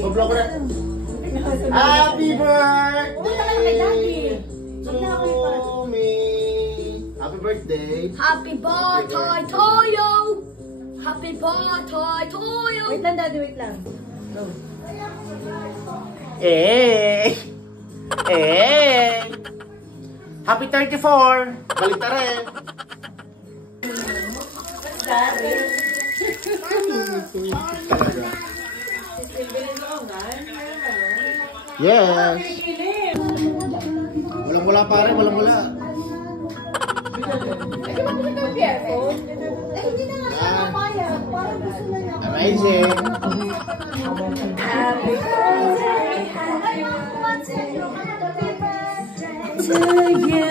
Boblo ko na. Happy birthday to me. Happy birthday. Happy birthday to you. Happy birthday to you. Wait lang, Daddy, wait lang. Go. Happy 34. Balik na rin. Yes. Walang-wala pare, walang-wala. Hindi na nga siya kaya. Parang gusto na niya. Amazing. Happy birthday, happy birthday to you.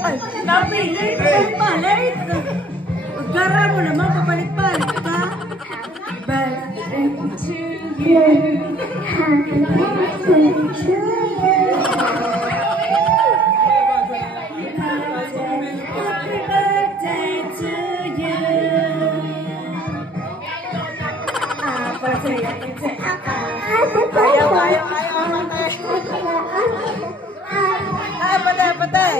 Ay, napilay ka palit. Pagkara mo naman, papalik-palik ka. Birthday to you. Happy birthday to you. Happy birthday to you. Patay.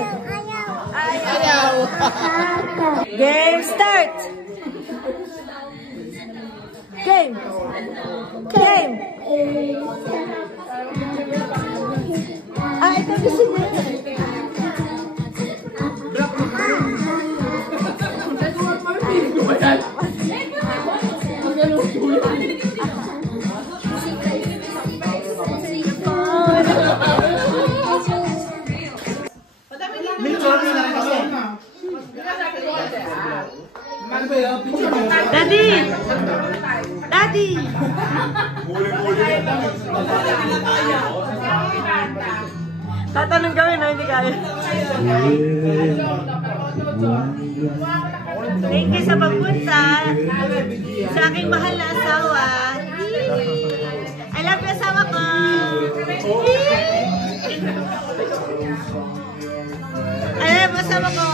Ayaw. Game start. Game. Ito gusto mo. Daddy! Tatanong kami na hindi kaya. Thank you sa pagpunta sa aking mahal na asawa. I love you, asawa ko. I love you, asawa ko.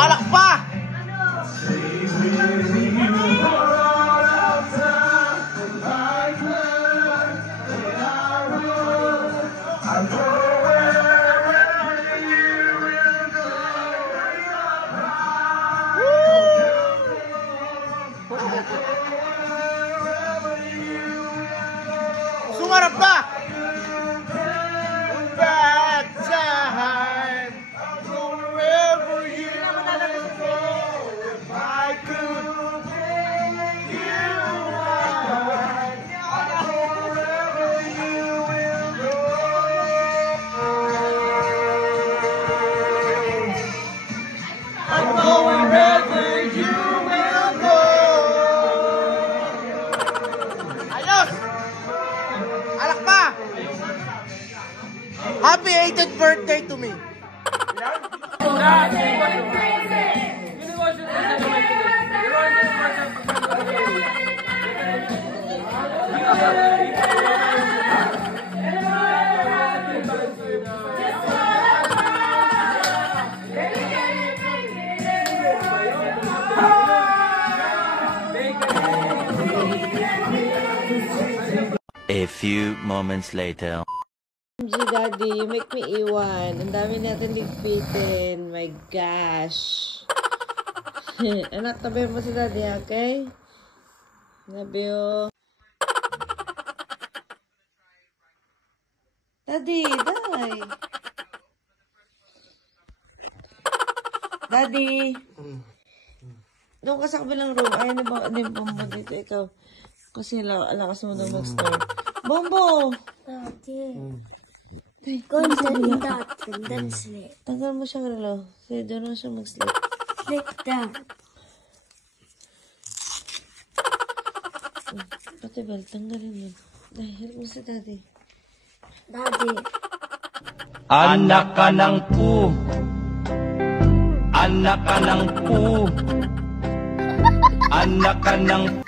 Alak pa! Sumarap pa! Back time, wherever you go, if I could bring you wherever you will go. I know wherever you will go. Ayos! Alak pa! Happy 80th birthday to me! A few moments later. Daddy, you make me iwan. Ang dami natin ligpitin. My gosh. Anak, tabi mo si Daddy, okay? Love you. Daddy, die. Daddy. Doon ka sa kabilang room. Ayaw na ba? Ano yung bombo dito? Ikaw. Kasi lakas mo na mag-start. Bombo! Daddy. Ay, Go and that and then sleep. tanggal mo siyang relo. Sige, doon na siya mag-sleep. Sleep down. Pati bel, tanggalin mo. Ay, help mo si Daddy. Daddy. Anak ka ng pu. Anak ka ng pu. Anak ka ng